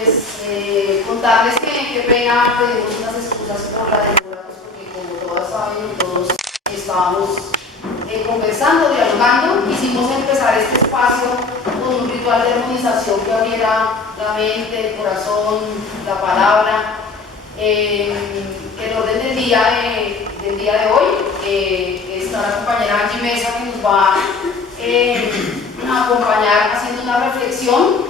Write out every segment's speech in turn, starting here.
pues contarles que qué pena, pedimos unas excusas por la demora, pues porque como todas saben, todos estábamos conversando, dialogando. Quisimos empezar este espacio con un ritual de armonización que abriera la mente, el corazón, la palabra. El orden del día de hoy está la compañera Angie Mesa, que nos va a acompañar haciendo una reflexión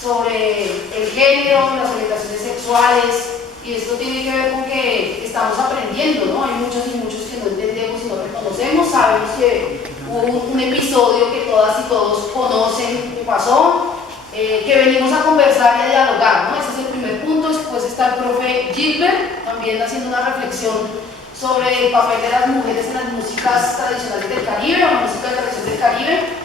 sobre el género, las orientaciones sexuales, y esto tiene que ver con que estamos aprendiendo, ¿no? Hay muchos y muchos que no entendemos y no reconocemos. Sabemos que hubo un episodio que todas y todos conocen que pasó, que venimos a conversar y a dialogar, ¿no? Ese es el primer punto. Después está el profe Gilbert también haciendo una reflexión sobre el papel de las mujeres en las músicas tradicionales del Caribe, o la música de tradición del Caribe.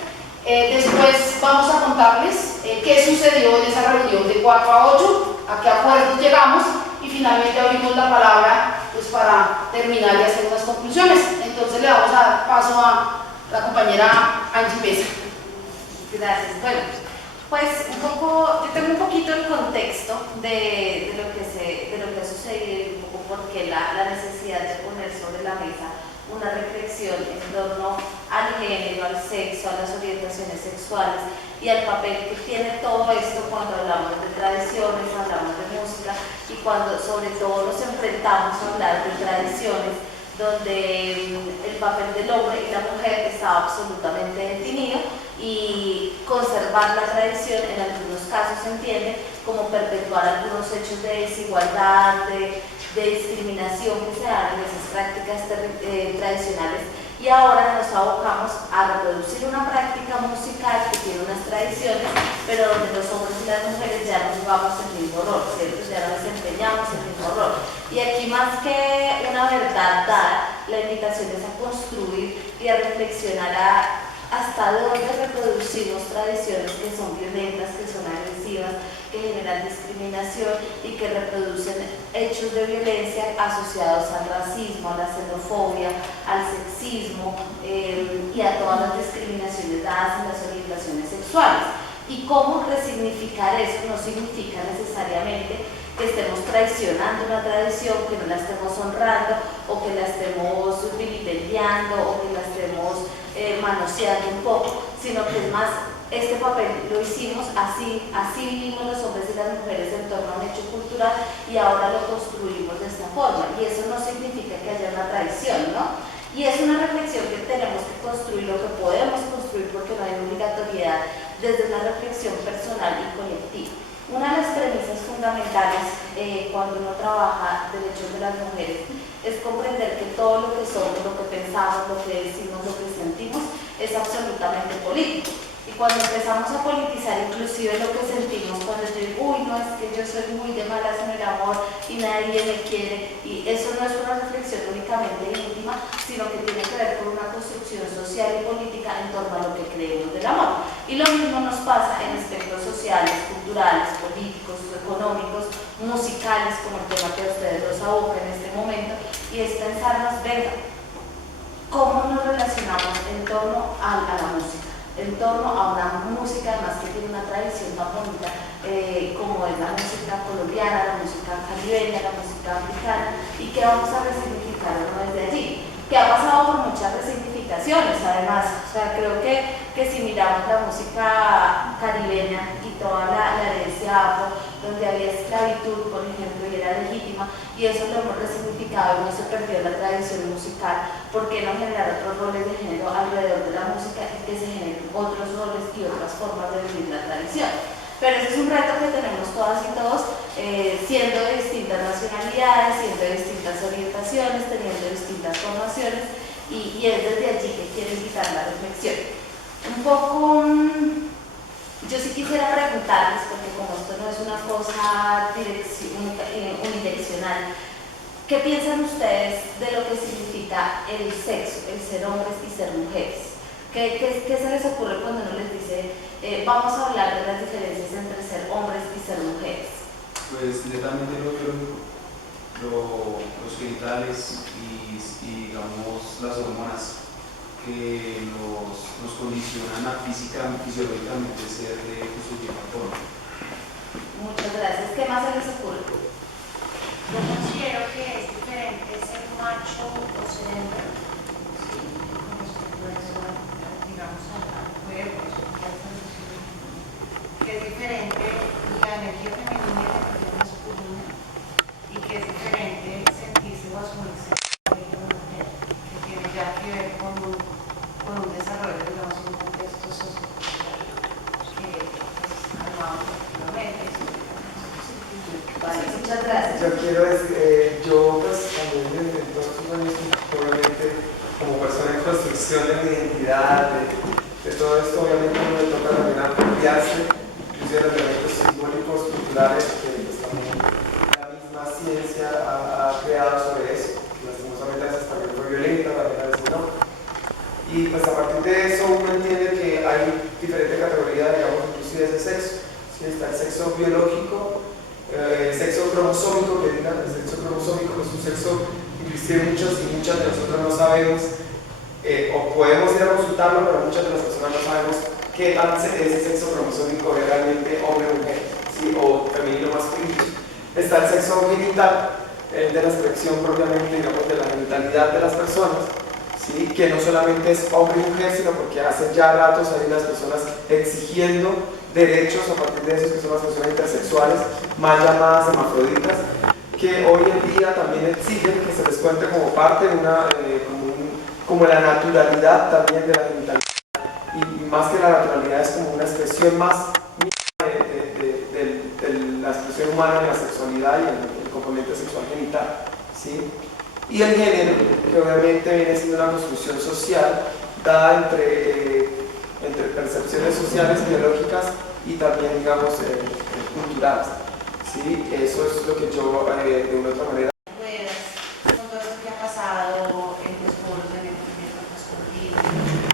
Después vamos a contarles qué sucedió en esa reunión de 4 a 8, a qué acuerdos llegamos, y finalmente abrimos la palabra pues, para terminar y hacer unas conclusiones. Entonces le damos a dar paso a la compañera Angie Mesa. Gracias. Bueno, pues yo tengo un poquito el contexto de lo que ha sucedido y un poco porque la necesidad de poner sobre la mesa una reflexión en torno al género, al sexo, a las orientaciones sexuales y al papel que tiene todo esto cuando hablamos de tradiciones, hablamos de música, y cuando sobre todo nos enfrentamos a hablar de tradiciones donde el papel del hombre y la mujer estaba absolutamente definido, y conservar la tradición en algunos casos se entiende como perpetuar algunos hechos de desigualdad, de discriminación que se dan en esas prácticas tradicionales, y ahora nos abocamos a reproducir una práctica musical que tiene unas tradiciones, pero donde los hombres y las mujeres ya no jugamos el mismo rol, ¿cierto? Ya no desempeñamos el mismo rol. Y aquí, más que una verdad dada, la invitación es a construir y a reflexionar hasta dónde reproducimos tradiciones que son violentas, que son agresivas, que generan discriminación y que reproducen hechos de violencia asociados al racismo, a la xenofobia, al sexismo y a todas las discriminaciones dadas en las orientaciones sexuales. Y cómo resignificar eso no significa necesariamente que estemos traicionando una tradición, que no la estemos honrando, o que la estemos vilipendiando, o que la estemos manoseando un poco, sino que es más, este papel lo hicimos así vivimos los hombres y las mujeres en torno a un hecho cultural, y ahora lo construimos de esta forma, y eso no significa que haya una traición, ¿no? Y es una reflexión que tenemos que construir, lo que podemos construir, porque no hay obligatoriedad, desde una reflexión personal y colectiva. Una de las premisas fundamentales cuando uno trabaja derechos de las mujeres es comprender que todo lo que somos, lo que pensamos, lo que decimos, lo que sentimos es absolutamente político. Y cuando empezamos a politizar inclusive lo que sentimos, cuando yo digo, uy, no, es que yo soy muy de malas en el amor y nadie me quiere, y eso no es una reflexión únicamente íntima, sino que tiene que ver con una construcción social y política en torno a lo que creemos del amor. Y lo mismo nos pasa en aspectos sociales, culturales, políticos, económicos, musicales, como el tema que a ustedes los aboca en este momento, y es pensarnos, venga, ¿cómo nos relacionamos en torno a la música? En torno a una música además que tiene una tradición tan bonita como es la música colombiana, la música caribeña, la música africana, y que vamos a resignificar desde allí, que ha pasado por muchas resignificaciones además. O sea, creo que si miramos la música caribeña y toda la herencia afro, donde había esclavitud, por ejemplo, y era legítima, y eso lo hemos resignificado y no se perdió la tradición musical, ¿por qué no generar otros roles de género alrededor de la música y que se generen otros roles y otras formas de vivir la tradición? Pero ese es un reto que tenemos todas y todos, siendo de distintas nacionalidades, siendo de distintas orientaciones, teniendo distintas formaciones, y es desde allí que quiero invitar la reflexión. Un poco, yo sí quisiera preguntarles, porque como esto no es una cosa unidireccional, ¿qué piensan ustedes de lo que significa el sexo, el ser hombres y ser mujeres? ¿Qué se les ocurre cuando uno les dice, vamos a hablar de las diferencias entre ser hombres y ser mujeres? Pues netamente lo los genitales y digamos las hormonas que nos condicionan a fisiológicamente ser de su misma forma. Muchas gracias. ¿Qué más se les ocurre? Yo considero que es diferente ser macho o ser hembra, ¿sí? Con respecto a eso, digamos, al cuerpo, a su función, que es diferente la energía femenina y la energía masculina, y que es diferente sentirse o asumirse como una mujer, que tiene ya que ver con un desarrollo, digamos, en un contexto sociocultural que armado efectivamente. Vale, muchas gracias. Yo quiero decir, yo pues también desde todos estos años, obviamente, como persona en construcción de mi identidad, de todo esto, obviamente uno le toca también apropiarse, incluso de los elementos simbólicos, culturales, que pues, también la misma ciencia ha creado sobre eso, que lastimosamente a veces también fue violenta, también a veces no. Y pues a partir de eso uno entiende que hay diferentes categorías, digamos, inclusive de sexo. ¿Sí? Está el sexo biológico, el sexo cromosómico, que digan, el sexo cromosómico es un sexo que inclusive muchos y muchas de nosotros no sabemos, o podemos ir a consultarlo, pero muchas de las personas no sabemos qué tal ese sexo cromosómico es realmente hombre o mujer, ¿sí? O femenino o masculino. Está el sexo genital, de la expresión propiamente, digamos, de la genitalidad de las personas, ¿sí? Que no solamente es hombre y mujer, sino porque hace ya ratos hay las personas exigiendo derechos a partir de esos, que son las personas intersexuales, mal llamadas hermafroditas, que hoy en día también exigen que se les cuente como parte de una, como la naturalidad también de la genitalidad, y más que la naturalidad es como una expresión más de la expresión humana en la sexualidad y el componente sexual genital, ¿sí? Y el género, que obviamente viene siendo una construcción social dada entre percepciones sociales, biológicas y también, digamos, culturales. ¿Sí? Eso es lo que yo, de una u otra manera, Ruedas, con todo eso que ha pasado en los foros de movimiento masculino,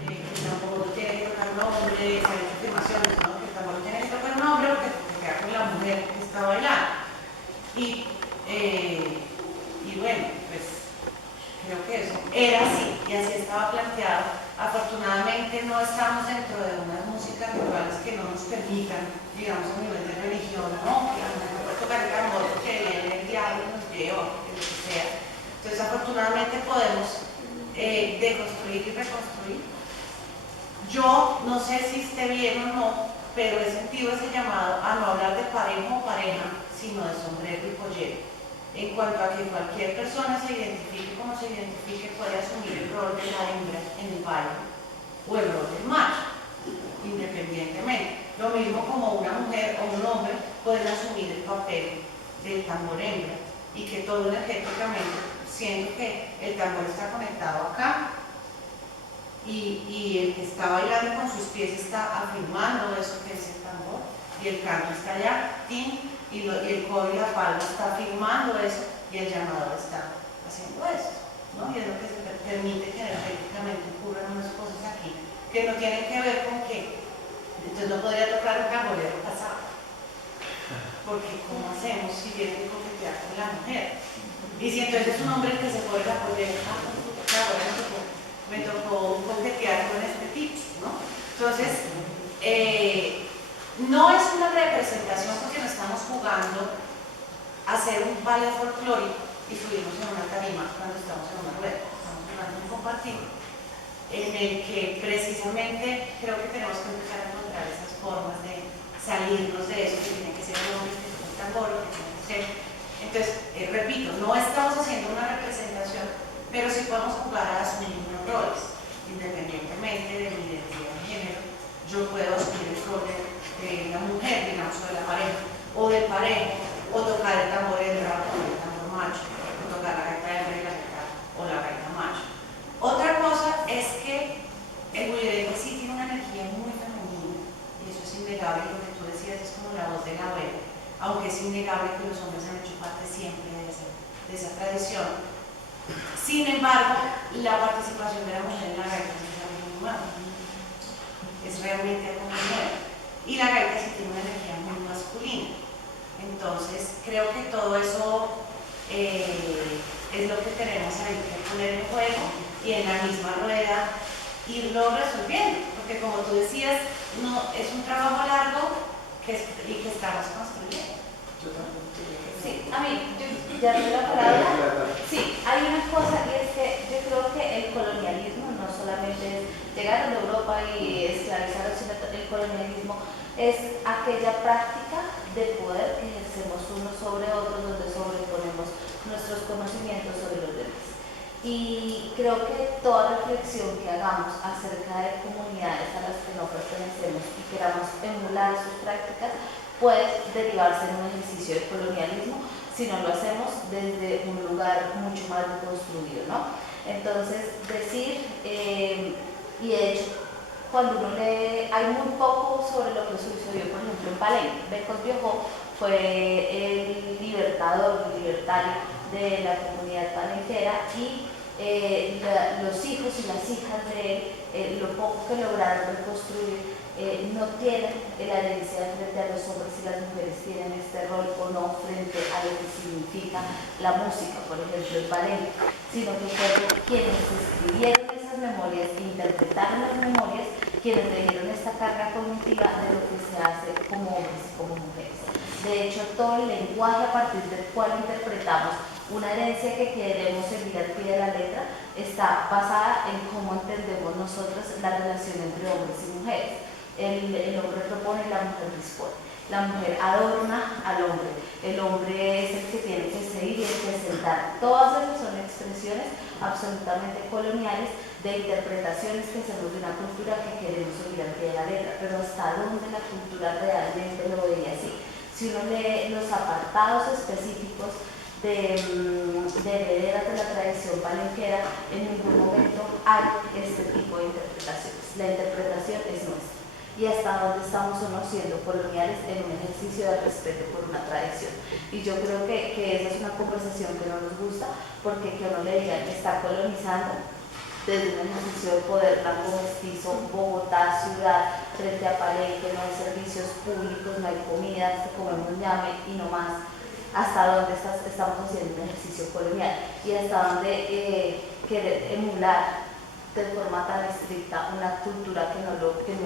que el tambor tiene que tocar un hombre, hay afirmaciones, ¿no? Que el tambor tiene que tocar un hombre porque se queda con la mujer que está bailando. Y bueno, pues creo que eso era así y así estaba planteado. Afortunadamente no estamos dentro de unas músicas rituales que no nos permitan, digamos, a nivel de religión, ¿no? Que la mujer no puede tocar el tambor porque viene el diablo nos lleva, que lo que sea. Entonces, afortunadamente podemos deconstruir y reconstruir. Yo no sé si esté bien o no, pero he sentido ese llamado a no hablar de pareja o pareja, sino de sombrero y pollero. En cuanto a que cualquier persona se identifique como se identifique, puede asumir el rol de la hembra en el baile o el rol del macho, independientemente. Lo mismo como una mujer o un hombre pueden asumir el papel del tambor hembra y que todo energéticamente, siendo que el tambor está conectado acá y el que está bailando con sus pies está afirmando eso que es el tambor y el canto está allá, ¡tin! Y el codo y la palma está firmando eso y el llamador está haciendo eso, ¿no? Y es lo que se permite que energéticamente ocurran unas cosas aquí que no tienen que ver con que entonces no podría tocar un tamborero casado, porque ¿cómo hacemos si tiene que coquetear con la mujer? Y si entonces es un hombre el que se pone la pollera, claro, me tocó coquetear con este tipo, ¿no? Entonces, no es una representación porque no estamos jugando a hacer un baile folclórico y subirnos en una tarima cuando estamos en una rueda. Estamos jugando un compartir en el que precisamente creo que tenemos que empezar a encontrar esas formas de salirnos de eso, que tiene que ser un hombre, que es un tambor, que tiene que ser. Entonces, repito, no estamos haciendo una representación, pero sí podemos jugar a asumir unos roles, independientemente de mi identidad de género. Yo puedo asumir el rol de la mujer, digamos, o de la pareja, o del parejo, o tocar el tambor hembra o el tambor macho, o tocar la gaita hembra y la gaita o la gaita macho. Otra cosa es que el bullering sí tiene una energía muy femenina, y eso es innegable, lo que tú decías es como la voz de la abuela, aunque es innegable que los hombres han hecho parte siempre de esa tradición. Sin embargo, la participación de la mujer en la gaita es algo muy nuevo, es realmente algo muy nuevo. Y la gaita sí tiene una energía muy masculina. Entonces, creo que todo eso es lo que tenemos ahí que poner en juego y en la misma rueda irlo resolviendo. Porque como tú decías, no, es un trabajo largo, y que estamos construyendo. Yo también creo que Sí, a mí, ya doy la palabra. Sí, hay una cosa y es que yo creo que el colonialismo no solamente es llegar a Europa y esclavizar a Occidente, el colonialismo es aquella práctica de poder que ejercemos unos sobre otros, donde sobreponemos nuestros conocimientos sobre los demás. Y creo que toda reflexión que hagamos acerca de comunidades a las que no pertenecemos y queramos emular sus prácticas puede derivarse en un ejercicio de colonialismo si no lo hacemos desde un lugar mucho más deconstruido, ¿no? Entonces, decir, y de hecho, cuando uno lee, hay muy poco sobre lo que sucedió, por ejemplo, en Palenque. Becos Biojó fue el libertador, el libertario de la comunidad palenquera y los hijos y las hijas de él, lo poco que lograron reconstruir, no tienen la herencia frente a los hombres y las mujeres tienen este rol o no frente a lo que significa la música, por ejemplo, en Palenque, sino que fueron quienes escribieron esas memorias e interpretaron las memorias, quienes le dieron esta carga cognitiva de lo que se hace como hombres y como mujeres. De hecho, todo el lenguaje a partir del cual interpretamos una herencia que queremos seguir al pie de la letra está basada en cómo entendemos nosotros la relación entre hombres y mujeres. El hombre propone, la mujer dispone. La mujer adorna al hombre. El hombre es el que tiene que seguir y el que sentar. Todas esas son expresiones absolutamente coloniales de interpretaciones que hacemos de una cultura que queremos seguir al pie de la letra. Pero ¿hasta dónde la cultura realmente lo veía así? Si uno lee los apartados específicos de herederas de la tradición palenquera, en ningún momento hay este tipo de interpretaciones. La interpretación es nuestra. Y hasta dónde estamos o no siendo coloniales en un ejercicio de respeto por una tradición. Y yo creo que esa es una conversación que no nos gusta, porque que uno le diga que está colonizando desde un ejercicio de poder blanco mestizo, Bogotá, ciudad, frente a Palenque, no hay servicios públicos, no hay comida, se comemos ñame y no más. Hasta dónde estamos haciendo un ejercicio colonial y hasta dónde querer emular de forma tan estricta una cultura que no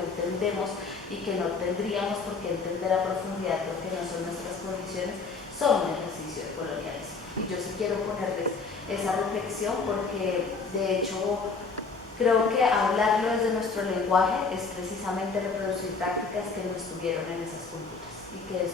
entendemos y que no tendríamos por qué entender a profundidad porque no son nuestras condiciones, son un ejercicio de colonialismo. Y yo sí quiero ponerles esa reflexión porque de hecho creo que hablarlo desde nuestro lenguaje es precisamente reproducir prácticas que no estuvieron en esas culturas y que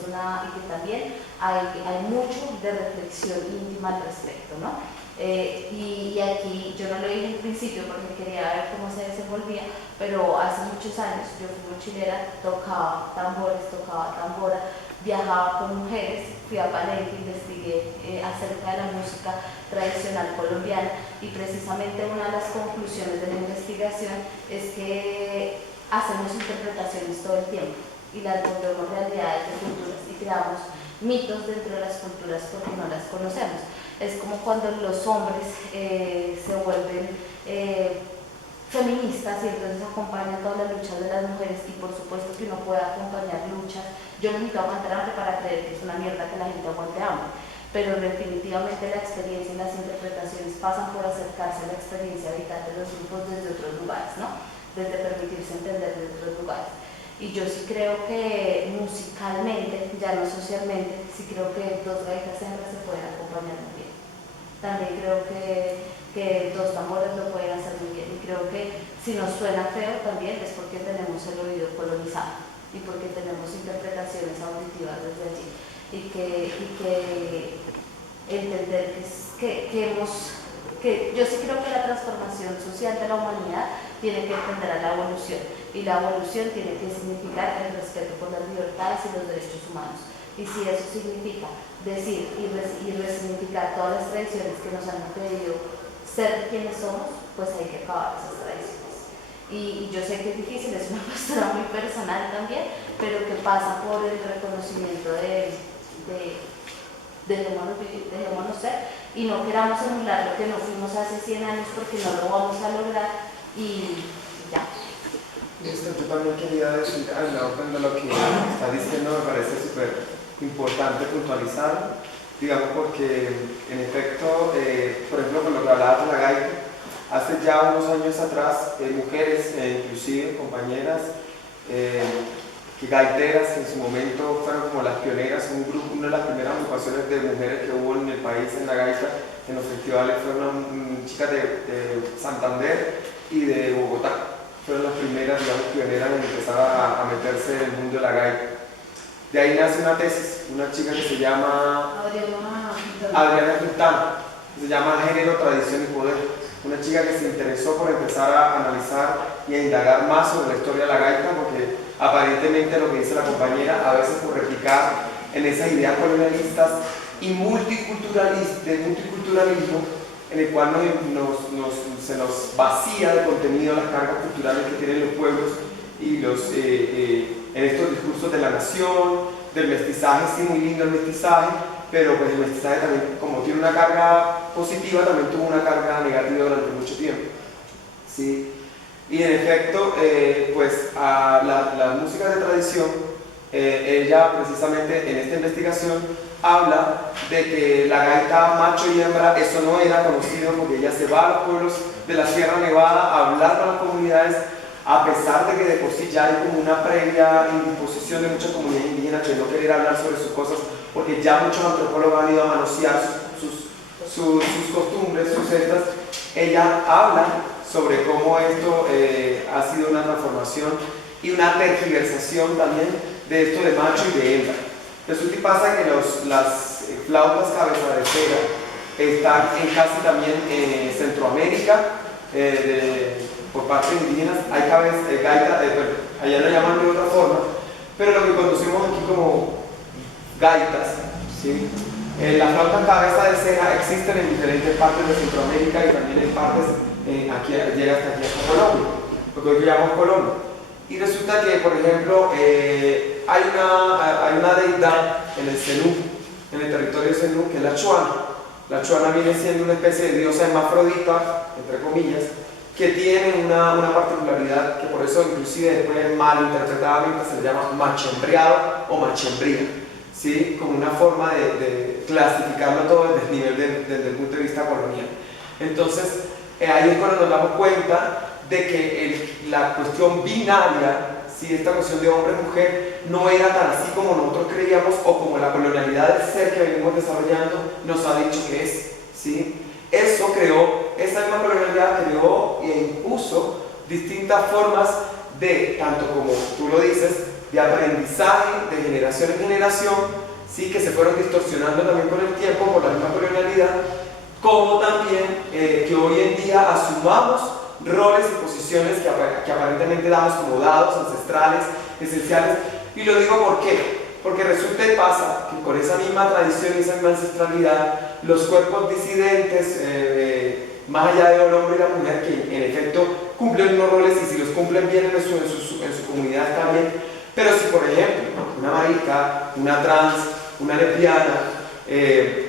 también hay mucho de reflexión íntima al respecto, ¿no? Y aquí yo no lo dije en principio porque quería ver cómo se desenvolvía, pero hace muchos años yo fui mochilera, tocaba tambores, tocaba tambora, viajaba con mujeres, fui a Palenque, investigué acerca de la música tradicional colombiana y precisamente una de las conclusiones de la investigación es que hacemos interpretaciones todo el tiempo y las volvemos realidades de culturas y creamos mitos dentro de las culturas porque no las conocemos. Es como cuando los hombres se vuelven feministas y entonces acompañan todas las luchas de las mujeres y por supuesto que uno puede acompañar luchas. Yo no necesito aguantar hambre para creer que es una mierda que la gente aguante hambre, pero definitivamente la experiencia y las interpretaciones pasan por acercarse a la experiencia vital de los grupos desde otros lugares, ¿no? Desde permitirse entender desde otros lugares. Y yo sí creo que musicalmente, ya no socialmente, sí creo que dos gaitas hembras se pueden acompañar muy bien. También creo que dos tambores lo pueden hacer muy bien. Y creo que si nos suena feo también es porque tenemos el oído colonizado y porque tenemos interpretaciones auditivas desde allí. Y que entender que yo sí creo que la transformación social de la humanidad tiene que entender a la evolución y la evolución tiene que significar el respeto por las libertades y los derechos humanos y si eso significa decir y resignificar todas las tradiciones que nos han impedido ser quienes somos, pues hay que acabar esas tradiciones y yo sé que es difícil, es una postura muy personal también, pero que pasa por el reconocimiento dejémonos ser y no queramos emular lo que no fuimos hace 100 años porque no lo vamos a lograr y ya. Listo, yo también quería decir al orden de lo que está diciendo, me parece súper importante puntualizar, digamos porque en efecto, por ejemplo con lo que hablabas de la gaita, hace ya unos años atrás, mujeres, inclusive compañeras, gaiteras, que en su momento fueron como las pioneras, una de las primeras agrupaciones de mujeres que hubo en el país en la gaita, en los festivales, fueron chicas de Santander y de Bogotá. Fueron las primeras, digamos, pioneras en empezar a meterse en el mundo de la gaita. De ahí nace una tesis, una chica que se llama Adriana Quintana, que se llama Género, Tradición y Poder. Una chica que se interesó por empezar a analizar y a indagar más sobre la historia de la gaita, porque aparentemente lo que dice la compañera, a veces por replicar en esas ideas colonialistas y multiculturalismo, en el cual se nos vacía de contenido las cargas culturales que tienen los pueblos y en estos discursos de la nación, del mestizaje. Sí, muy lindo el mestizaje, pero pues el mestizaje también, como tiene una carga positiva, también tuvo una carga negativa durante mucho tiempo, ¿sí? Y en efecto, pues a las músicas de tradición, ella precisamente en esta investigación habla de que la gaita macho y hembra, eso no era conocido, porque ella se va a los pueblos de la Sierra Nevada a hablar con las comunidades, a pesar de que de por sí ya hay como una previa indisposición de muchas comunidades indígenas de no querer hablar sobre sus cosas, porque ya muchos antropólogos han ido a manosear sus costumbres, sus cestas. Ella habla sobre cómo esto ha sido una transformación y una tergiversación también de esto de macho y de hembra. Resulta y pasa que las flautas cabeza de cera están casi también en Centroamérica, por parte de indígenas. Hay gaita, allá lo llaman de otra forma, pero lo que conocemos aquí como gaitas, ¿sí? Las flautas cabeza de cera existen en diferentes partes de Centroamérica y también en partes, llega hasta aquí, hasta Colombia, lo que hoy llamamos Colombia. Y resulta que, por ejemplo, hay una deidad en el Zenú, en el territorio Zenú, que es la Chuana. La Chuana viene siendo una especie de diosa hermafrodita, entre comillas, que tiene una particularidad que por eso inclusive después malinterpretadamente se le llama machembreado o machembría, ¿sí? Como una forma de clasificarlo todo desde el nivel desde el punto de vista colonial. Entonces, ahí es cuando nos damos cuenta de que la cuestión binaria, ¿sí? Esta cuestión de hombre-mujer, no era tan así como nosotros creíamos o como la colonialidad del ser que venimos desarrollando nos ha dicho que es, ¿sí? Eso creó, esa misma colonialidad creó e impuso distintas formas de, tanto como tú lo dices, de aprendizaje de generación en generación, ¿sí? Que se fueron distorsionando también con el tiempo por la misma colonialidad, como también que hoy en día asumamos roles y posiciones que aparentemente damos como dados, ancestrales, esenciales. Y lo digo ¿por qué? Porque resulta y pasa que con esa misma tradición y esa misma ancestralidad, los cuerpos disidentes, más allá del hombre y la mujer, que en efecto cumplen unos roles y si los cumplen bien en su comunidad está bien, pero si por ejemplo una marica, una trans, una lesbiana,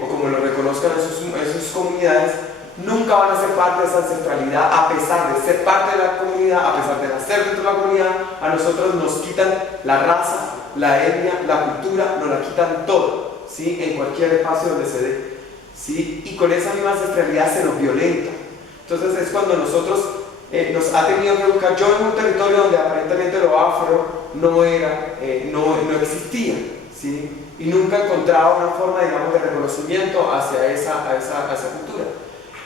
o como lo reconozcan en sus comunidades, nunca van a ser parte de esa ancestralidad, a pesar de ser parte de la comunidad, a pesar de nacer dentro de la comunidad. A nosotros nos quitan la raza, la etnia, la cultura, nos la quitan todo, ¿sí? En cualquier espacio donde se dé, ¿sí? Y con esa misma ancestralidad se nos violenta. Entonces es cuando nosotros nos ha tenido que buscar. Yo en un territorio donde aparentemente lo afro no existía, ¿sí? Y nunca encontraba una forma, digamos, de reconocimiento hacia esa cultura.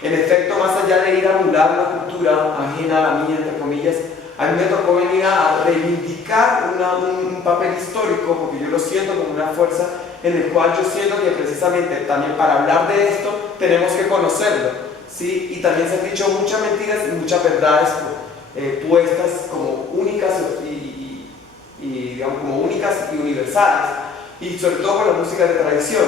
En efecto, más allá de ir a anular la cultura ajena a la mía, entre comillas, a mí me tocó venir a reivindicar un papel histórico, porque yo lo siento como una fuerza en el cual yo siento que precisamente también para hablar de esto tenemos que conocerlo, ¿sí? Y también se han dicho muchas mentiras y muchas verdades puestas como únicas y digamos como únicas y universales, y sobre todo con la música de tradición.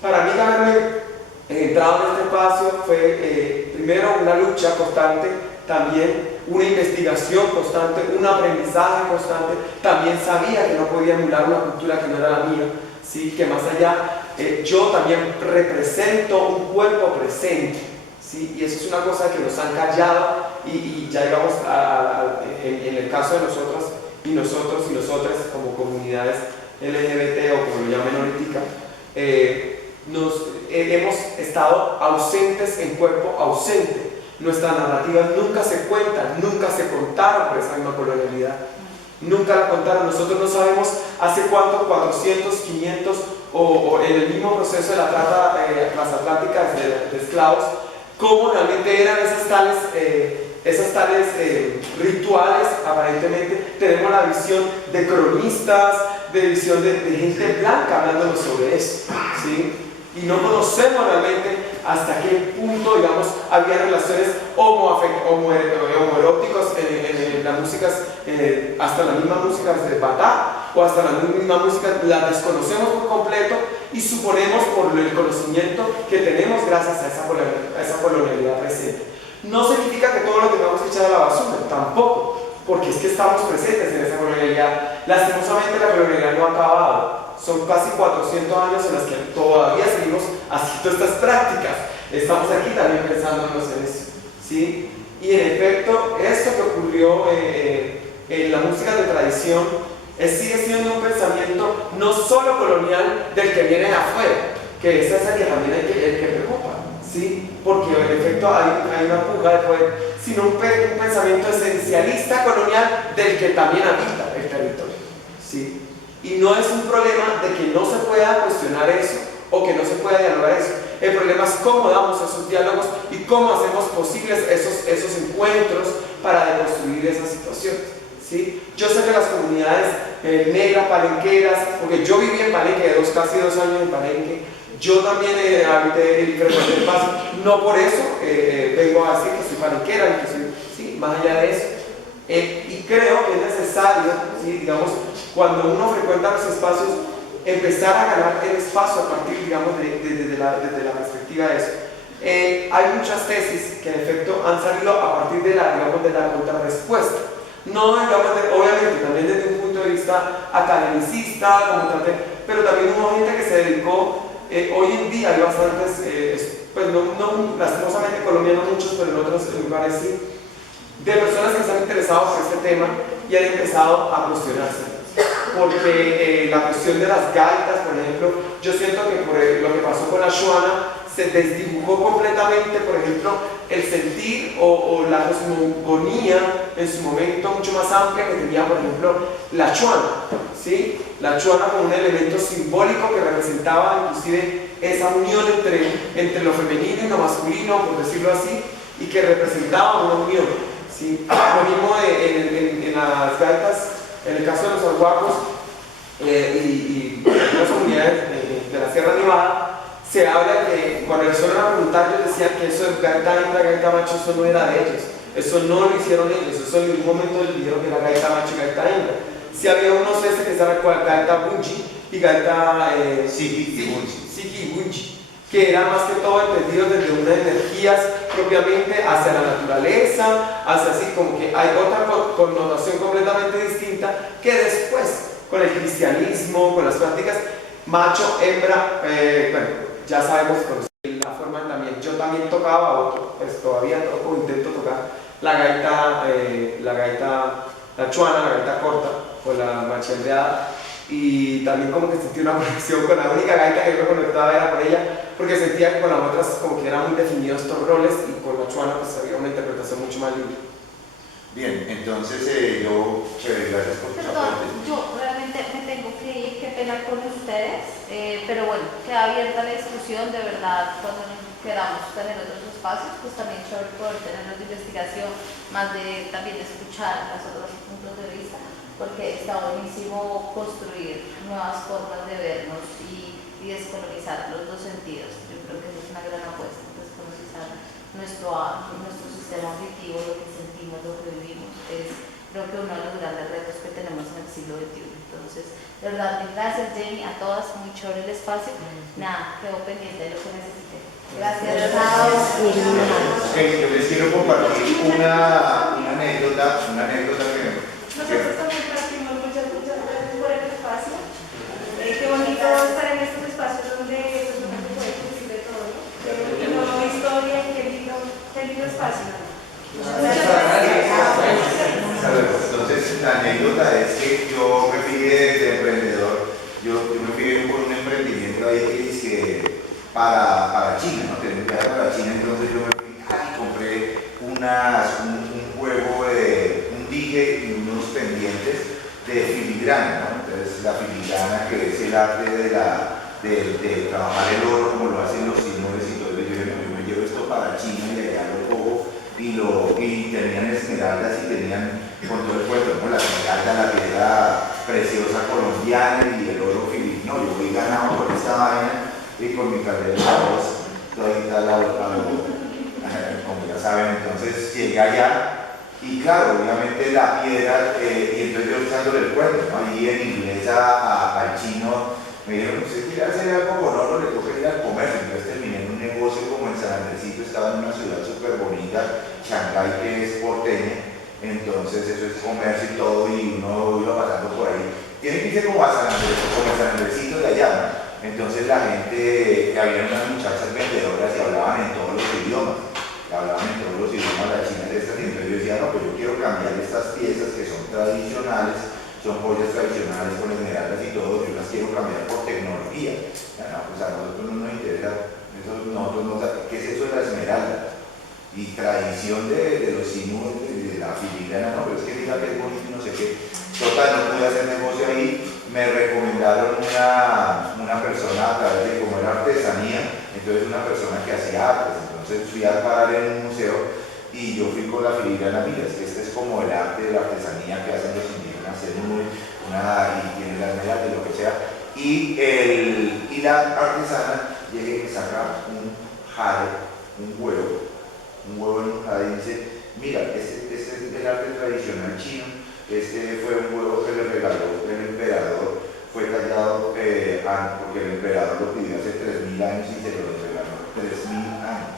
Para mí haberme entrado en este espacio fue primero una lucha constante, también una investigación constante, un aprendizaje constante. También sabía que no podía emular una cultura que no era la mía, ¿sí? Que más allá yo también represento un cuerpo presente, ¿sí? Y eso es una cosa que nos han callado y ya digamos en el caso de nosotras y nosotras como comunidades LGBT o como lo llaman ahorita, hemos estado ausentes en cuerpo ausente. Nuestras narrativas nunca se cuentan, nunca se contaron por esa misma colonialidad. Nunca la contaron. Nosotros no sabemos hace cuánto, 400, 500 o en el mismo proceso de la trata transatlántica de esclavos, cómo realmente eran esas tales rituales. Aparentemente tenemos la visión de cronistas, de visión de gente blanca hablándonos sobre eso, ¿sí? Y no conocemos realmente hasta qué punto, digamos, había relaciones homoeróticos en las músicas, hasta las mismas músicas de Batá o hasta las mismas músicas, las desconocemos por completo y suponemos por el conocimiento que tenemos gracias a esa colonialidad presente. No significa que todo lo tengamos que echar a la basura, tampoco, porque es que estamos presentes en esa colonialidad. Lastimosamente la colonialidad no ha acabado. Son casi 400 años en los que todavía seguimos haciendo estas prácticas. Estamos aquí también pensándonos en eso, ¿sí? Y en efecto, esto que ocurrió en la música de tradición sigue siendo un pensamiento no solo colonial del que viene de afuera, que ese es el que también el que preocupa, ¿sí? Porque en efecto hay una puja de poder, sino un pensamiento esencialista colonial del que también habita el territorio, ¿sí? Y no es un problema de que no se pueda cuestionar eso o que no se pueda dialogar eso. El problema es cómo damos esos diálogos y cómo hacemos posibles esos encuentros para deconstruir esas situaciones, ¿sí? Yo sé que las comunidades negras, palenqueras, porque yo viví en Palenque casi 2 años en Palenque, yo también habité y frecuenté el Paso, no por eso vengo a decir que soy palenquera y que soy, ¿sí? Más allá de eso. Y creo que es necesario, ¿sí? Digamos, cuando uno frecuenta los espacios, empezar a ganar el espacio a partir, digamos, desde la perspectiva de eso. Hay muchas tesis que en efecto han salido a partir de la contrarrespuesta. No, digamos, obviamente también desde un punto de vista academicista, pero también hubo gente que se dedicó, hoy en día hay bastantes, pues no lastimosamente en Colombia no muchos, pero en otros lugares sí, de personas que se han interesado por este tema y han empezado a cuestionarse. Porque la cuestión de las gaitas, por ejemplo, yo siento que por lo que pasó con la Chuana, se desdibujó completamente, por ejemplo, el sentir o la cosmogonía en su momento mucho más amplia que tenía, por ejemplo, la Chuana, ¿sí? La Chuana como un elemento simbólico que representaba inclusive esa unión entre lo femenino y lo masculino, por decirlo así, y que representaba una unión, ¿sí? Lo mismo en las gaitas. En el caso de los arhuacos y las comunidades de la Sierra Nevada, se habla que cuando les fueron a preguntar, ellos decían que eso de gaita hembra, gaita macho, eso no era de ellos. Eso no lo hicieron ellos, eso en ningún momento les dijeron que era gaita macho y gaita hembra. Sí había unos que saben cuál, gaita bunji y gaita siki y bunji, que eran más que todo entendidos desde unas energías propiamente hacia la naturaleza, hacia así como que hay otra connotación completamente distinta que después con el cristianismo, con las prácticas macho, hembra, bueno, ya sabemos con la forma también. Yo también tocaba, pues todavía toco, intento tocar la gaita, la chuana, la gaita corta o la macheteada. Y también como que sentí una conexión con la única gaita que yo me conectaba era por ella, porque sentía que con las otras como que eran muy definidos estos roles y con la chuana pues había una interpretación mucho más libre. Bien, entonces gracias por tu aporte. Yo realmente me tengo que ir, qué pena con ustedes, pero bueno, queda abierta la discusión, de verdad, cuando queramos tener otros espacios, pues también chévere poder tenerlos de investigación, más de también escuchar los otros puntos de vista, porque está buenísimo construir nuevas formas de vernos y descolonizar los dos sentidos. Yo creo que eso es una gran apuesta, descolonizar nuestro sistema auditivo, lo que sentimos, lo que vivimos, es creo que uno de los grandes retos que tenemos en el siglo XXI. Entonces, de verdad, gracias Jenny, a todas, muy chévere el espacio. Nada, quedo pendiente de lo que necesiten. Gracias. Yo les quiero compartir una anécdota que nosotros también partimos, muchas gracias por el espacio. Qué bonito estar en estos espacios donde pues, uno puede decir de todo, ¿no? No historia y qué lindo espacio. Muchas gracias. Entonces, la anécdota es que yo me fui de emprendedor, yo me fui con un emprendimiento ahí que dice para China, ¿no? Tenía un viaje para China, entonces yo me fui y compré un juego de un dije y unos pendientes filigrana, ¿no? Entonces la filigrana, que es el arte de trabajar el oro como lo hacen los sinues y todo. Yo me llevo esto para China y allá lo cojo y tenían esmeraldas y tenían con todo el cuento, ¿no? La esmeralda, la piedra preciosa colombiana y el oro filipino. Yo voy ganado con esta vaina y con mi carrera de voz todavía como ya saben. Entonces llegué allá y claro, obviamente la piedra, y entonces yo usándole el cuento, ¿no? Ahí en inglés al chino me dijeron, ¿usted quiere hacer algo con oro? Le toca ir al comercio. Entonces terminé en un negocio como en San Andresito, estaba en una ciudad súper bonita, Shanghái, que es porteña. Entonces eso es comercio y todo, y uno iba pasando por ahí. Tiene que irse como a San Andrés, como a San Andresito de allá, ¿no? Entonces la gente, había unas muchachas vendedoras y hablaban en todos los idiomas. Las chinas de estas. Entonces yo decía, no, pues yo quiero cambiar estas piezas que son tradicionales, son joyas tradicionales con esmeraldas y todo, yo las quiero cambiar por tecnología. No, pues a nosotros no nos interesa, ¿qué es eso de la esmeralda? Y tradición de los sinuos, de la filigrana, no, pero es que diga que es bonito y no sé qué. Total, no pude hacer negocio ahí. Me recomendaron una persona a través de como era artesanía, entonces una persona que hacía artes. Entonces fui a parar en un museo y yo fui con la filigrana. Mira, es que este es como el arte de la artesanía que hacen los indígenas, y tiene la esmeralda de lo que sea. Y la artesana llega y me saca un jade, un huevo en un jade y dice, mira, este es el arte tradicional chino. Este fue un huevo que le regaló el emperador, fue tallado porque el emperador lo pidió hace 3.000 años y se lo regaló 3.000 años.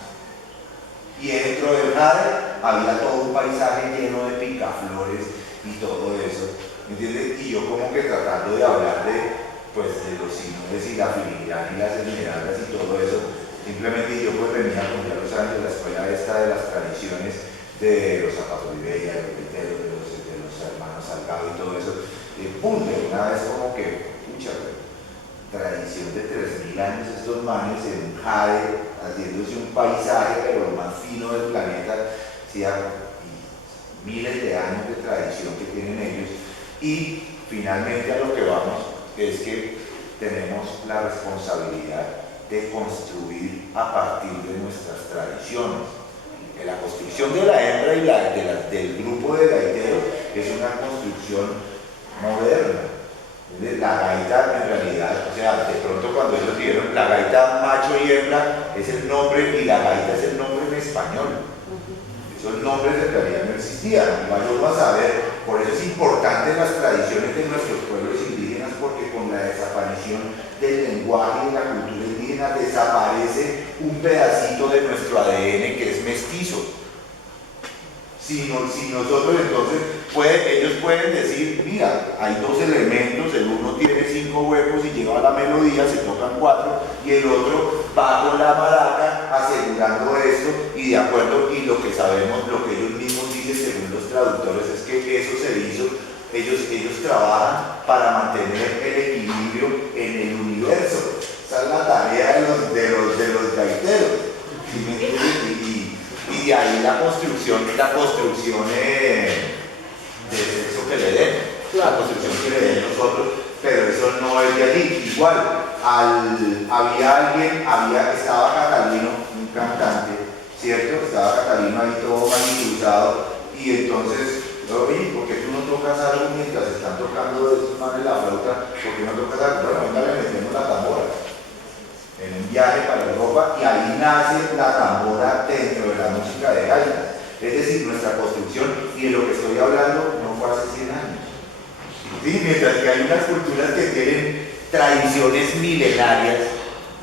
Y dentro del jade había todo un paisaje lleno de picaflores y todo eso, ¿me entiendes? Y yo como que tratando de hablar de los sinues y la filigrana y las esmeraldas y todo eso, simplemente yo pues venía con ya los años de la escuela esta de las tradiciones de los zapatos de Bella, de los hermanos Salgado y todo eso, ¡pum! De una vez como que, pucha, tradición de 3.000 años, estos manes en jade, haciéndose un paisaje, pero lo más fino del planeta, ¿sí? Y miles de años de tradición que tienen ellos. Y finalmente a lo que vamos es que tenemos la responsabilidad de construir a partir de nuestras tradiciones. La construcción de la hembra y del grupo de gaiteros es una construcción moderna. La gaita en realidad, o sea, de pronto cuando ellos dieron la gaita macho y hembra es el nombre y la gaita es el nombre en español. Esos nombres en realidad no existían. Vamos a saber, por eso es importante las tradiciones de nuestros pueblos indígenas, porque con la desaparición del lenguaje y de la cultura indígena desaparece un pedacito de nuestro ADN que es mestizo. Si nosotros entonces, ellos pueden decir, mira, hay dos elementos, el uno tiene 5 huecos y lleva la melodía, se tocan 4, y el otro va con la maraca asegurando esto, y de acuerdo, y lo que sabemos, lo que ellos mismos dicen según los traductores, es que eso se hizo, ellos trabajan para mantener el equilibrio en el universo. Esa es la tarea de los gaiteros. Y de ahí la construcción del sexo que le den, la construcción que le den nosotros, pero eso no es de allí. Igual, estaba Catalino, un cantante, ¿cierto? Estaba Catalino ahí todo manipulado, y entonces, oye, ¿por qué tú no tocas algo mientras están tocando esos manes la flauta? ¿Por qué no tocas algo? Bueno, venga, le metemos la tambora en un viaje para Europa, y ahí nace la tambora dentro de la música de gaita. Es decir, nuestra construcción, y de lo que estoy hablando no fue hace 100 años. ¿Sí? Mientras que hay unas culturas que tienen tradiciones milenarias,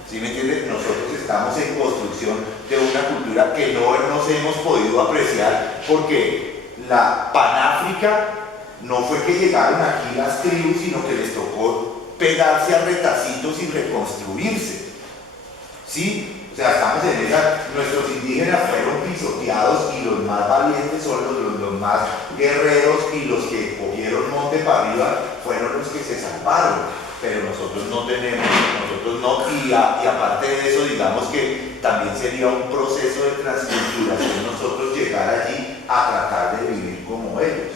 ¿sí me entiendes? Nosotros estamos en construcción de una cultura que no nos hemos podido apreciar, porque la Panáfrica no fue que llegaron aquí las tribus, sino que les tocó pegarse a retacitos y reconstruirse. ¿Sí? O sea, estamos en esa, nuestros indígenas fueron pisoteados, y los más valientes son los más guerreros, y los que cogieron monte para arriba fueron los que se salvaron, pero nosotros no tenemos, y aparte de eso, digamos que también sería un proceso de transculturación nosotros llegar allí a tratar de vivir como ellos.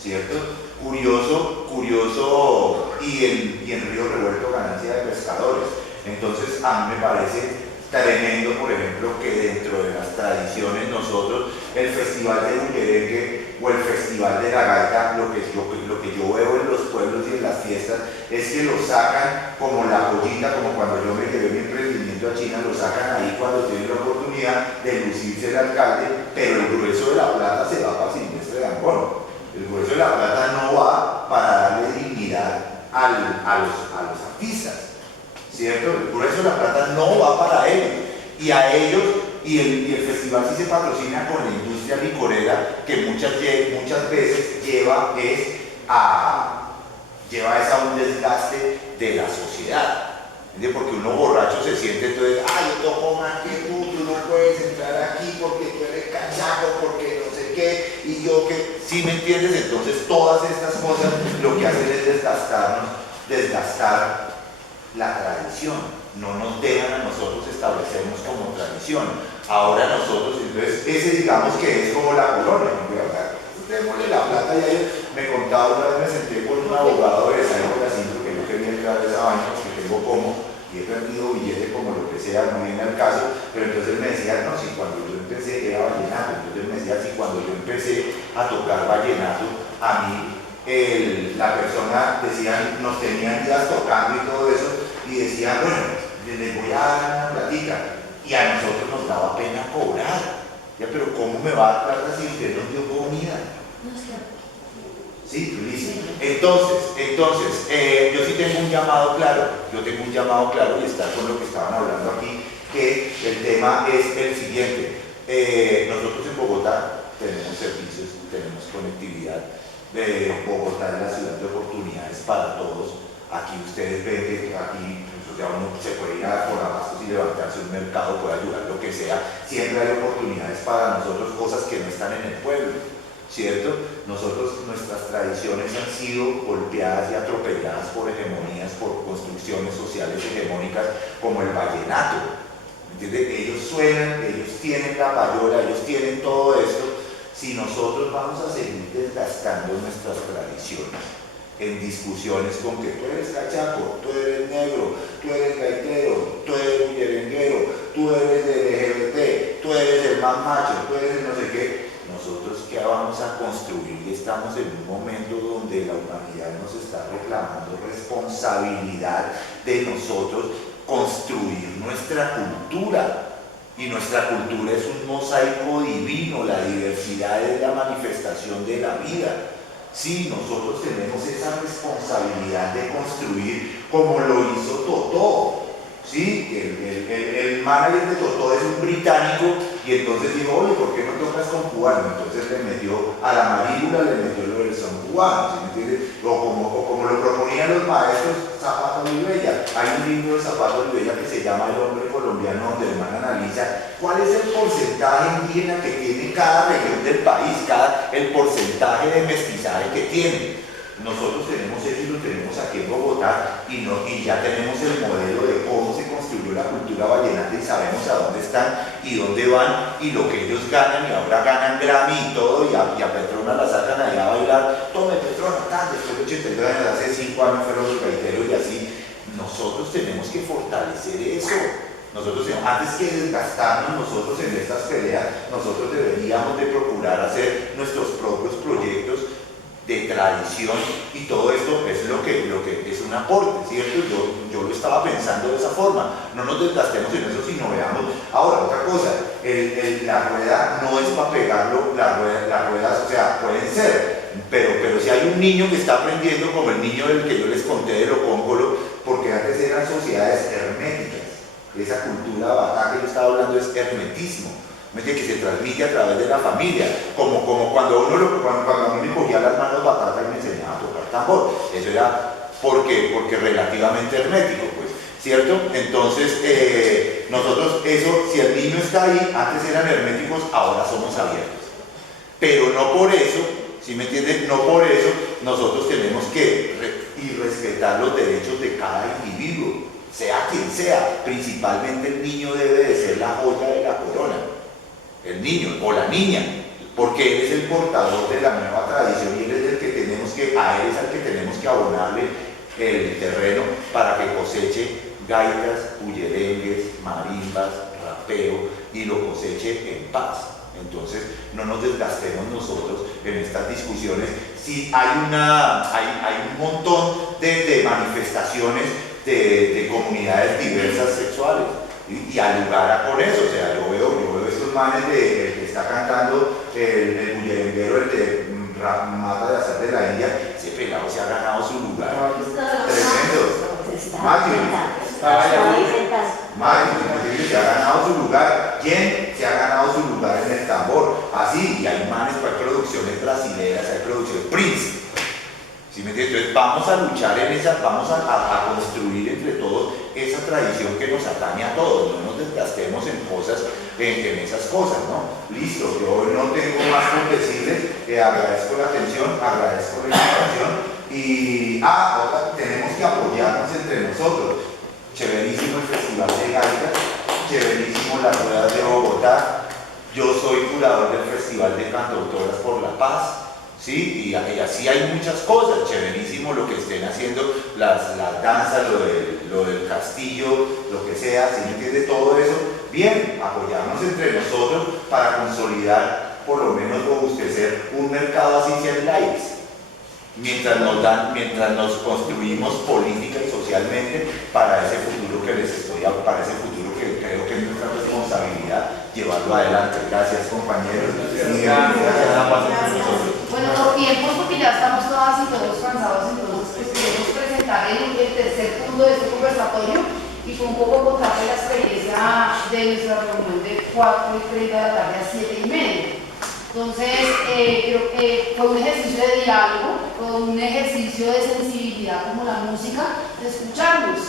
¿cierto? Curioso, y en Río Revuelto ganancia de pescadores. Entonces a mí me parece tremendo, por ejemplo, que dentro de las tradiciones nosotros, el festival de bullerengue o el festival de la gaita, lo que yo veo en los pueblos y en las fiestas es que lo sacan como la joyita, como cuando yo me llevé mi emprendimiento a China, lo sacan ahí cuando tienen la oportunidad de lucirse el alcalde, pero el grueso de la plata se va para Silvestre Dangond. El grueso de la plata no va para darle dignidad a los artistas, ¿cierto? El grueso de la plata no va para ellos, y a ellos, y el festival sí se patrocina con la industria licorera, que muchas veces lleva a un desgaste de la sociedad, ¿entiendes? Porque uno borracho se siente, entonces, yo toco más que tú no puedes entrar aquí porque tú eres cachaco, porque no sé qué, y yo que, ¿sí me entiendes? Entonces todas estas cosas lo que hacen es desgastar la tradición, no nos dejan a nosotros establecernos como tradición. Ahora nosotros, entonces, ese digamos que es como la colonia, démosle la plata. Y ahí me contaba, una vez me senté con un abogado de San Jacinto que yo quería entrar a esa vaina porque tengo como, y he perdido billetes como lo que sea, no viene al caso, pero entonces él me decía, no, si cuando yo empecé era vallenato, entonces él me decía, si cuando yo empecé a tocar vallenato, a mí la persona decían, nos tenían días tocando y todo eso, y decían, bueno, les voy a dar una platica, y a nosotros nos daba pena cobrar. Ya, pero ¿cómo me va a dar plata si usted nos dio comida? Sí, listo. Entonces, yo sí tengo un llamado claro, y está con lo que estaban hablando aquí, que el tema es el siguiente. Nosotros en Bogotá tenemos servicios, tenemos conectividad. Bogotá es la ciudad de oportunidades para todos. Aquí ustedes ven que aquí uno se puede ir a por abastos y levantarse un mercado, puede ayudar lo que sea. Siempre hay oportunidades para nosotros, cosas que no están en el pueblo, ¿cierto? Nuestras tradiciones han sido golpeadas y atropelladas por hegemonías, por construcciones sociales hegemónicas como el vallenato, ¿entiendes? Ellos suenan, ellos tienen la payola, ellos tienen todo esto. Si nosotros vamos a seguir desgastando nuestras tradiciones en discusiones con que tú eres cachaco, tú eres negro, tú eres gaitero, tú eres bullerenguero, tú eres LGBT, tú eres el más macho, tú eres el no sé qué, nosotros ¿qué vamos a construir? Y estamos en un momento donde la humanidad nos está reclamando responsabilidad de nosotros construir nuestra cultura. Y nuestra cultura es un mosaico divino, la diversidad es la manifestación de la vida. Sí, nosotros tenemos esa responsabilidad de construir como lo hizo Totó. Sí, el manager de Totó es un británico y entonces dijo, oye, ¿por qué no tocas con cubano? Entonces le metió a la marícula, le metió lo del son cubano, ¿sí me entiendes? O como lo proponían los maestros Zapato Olivella. Hay un libro de Zapato Olivella que se llama El hombre colombiano, donde el man analiza cuál es el porcentaje indígena que tiene cada región del país, el porcentaje de mestizaje que tiene. Nosotros tenemos eso y lo tenemos aquí en Bogotá y ya tenemos el modelo de cómo se construyó la cultura vallenata y sabemos a dónde están y dónde van y lo que ellos ganan, y ahora ganan Grammy y todo, y a Petrona la sacan allá a bailar. Tome Petrona, después de 82 años, hace 5 años fueron los gaiteros y así. Nosotros tenemos que fortalecer eso. Antes que desgastarnos nosotros en estas peleas, nosotros deberíamos de procurar hacer nuestros propios proyectos de tradición, y todo esto es lo que es un aporte, ¿cierto? Yo lo estaba pensando de esa forma. No nos desgastemos en eso, sino veamos. Ahora, otra cosa, la rueda no es para pegarlo, las ruedas, o sea, pueden ser, pero si hay un niño que está aprendiendo, como el niño del que yo les conté de Locóngolo, porque antes eran sociedades herméticas. Esa cultura batá que yo estaba hablando es hermetismo, que se transmite a través de la familia, como cuando a mí me cogía las manos batata y me enseñaba a tocar tambor. Eso era porque relativamente hermético, pues, ¿cierto? Entonces, nosotros eso, si el niño está ahí, antes eran herméticos, ahora somos abiertos. Pero no por eso, ¿sí me entienden? No por eso nosotros tenemos que respetar los derechos de cada individuo, sea quien sea. Principalmente el niño debe de ser la joya de la corona, el niño o la niña, porque él es el portador de la nueva tradición y él es el que a él es al que tenemos que abonarle el terreno para que coseche gaitas, bullerengues, marimbas, rapeo y lo coseche en paz. Entonces no nos desgastemos nosotros en estas discusiones. Sí, hay un montón de manifestaciones de comunidades diversas sexuales y al lugar con eso. O sea, yo veo estos manes de el que está cantando el bullerenguero, el de Mata de Azar de la India, ese pelado se ha ganado su lugar. Tremendo. Mario se ha ganado su lugar. ¿Quién se ha ganado su lugar en el tambor? Así, y hay manes, hay producciones brasileñas, hay producciones Prince. ¿Sí me entiendes? Entonces vamos a luchar en esa, vamos a construir entre todos esa tradición que nos atañe a todos. No nos desgastemos en cosas, en esas cosas, ¿no? Listo, yo no tengo más por decirles. Agradezco la atención, agradezco la invitación. Y tenemos que apoyarnos entre nosotros. Chéverísimo el Festival de Gaita, chéverísimo las Ruedas de Bogotá. Yo soy curador del Festival de Cantautoras por la Paz, ¿sí? Y así hay muchas cosas. Chéverísimo lo que estén haciendo las danzas, lo del castillo, lo que sea, ¿sí me entiende? Todo eso, bien, apoyarnos entre nosotros para consolidar, por lo menos robustecer un mercado así sean likes. Mientras nos construimos política y socialmente para ese futuro que para ese futuro que creo que es nuestra responsabilidad llevarlo adelante. Gracias, compañeros. Bueno, por tiempos, porque ya estamos todas y todos cansados, entonces pues queremos presentar el tercer punto de este conversatorio y con un poco contarle la experiencia de nuestra reunión de 4:30 de la tarde a 7:30. Entonces, creo que fue un ejercicio de diálogo, fue un ejercicio de sensibilidad como la música, de escucharnos.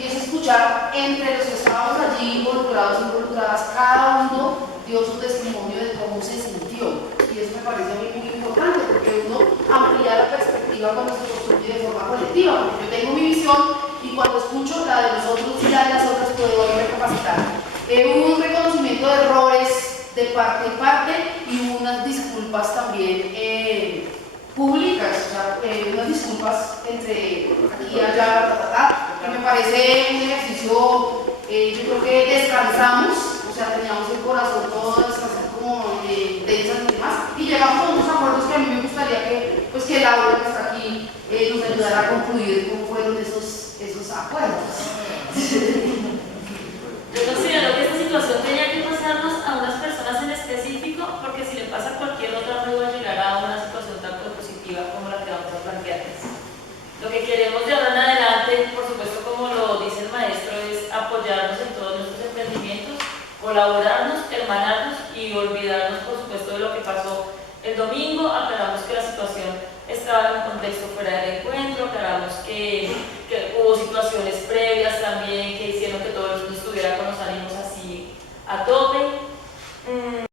Y es escuchar entre los que estábamos allí involucradas, cada uno dio su testimonio de cómo se sintió. Y eso me parece a mí muy importante, porque uno amplía la perspectiva cuando se construye de forma colectiva. Porque yo tengo mi visión y cuando escucho la de nosotros y la de las otras puedo recapacitar. Hubo un reconocimiento de errores de parte y parte y unas disculpas también públicas, o sea, unas disculpas entre aquí y allá, que me parece un ejercicio, yo creo que descansamos, o sea, teníamos el corazón todo descansado como tensas y demás, y llegamos a unos acuerdos que a mí me gustaría que Laura, que está aquí, nos ayudara a concluir cómo fueron esos acuerdos. Yo considero que esta situación tenía que pasarnos a unas personas en específico, porque si le pasa a cualquier otra no va a llegar a una situación tan positiva como la que vamos a plantearles. Lo que queremos de ahora en adelante, por supuesto, como lo dice el maestro, es apoyarnos en todos nuestros emprendimientos, colaborarnos, hermanarnos y olvidarnos, por supuesto, de lo que pasó el domingo. Aclaramos que la situación estaba en un contexto fuera del encuentro, aclaramos que hubo situaciones previas también que hicieron que todo el mundo estuviera con los ánimos así a tope.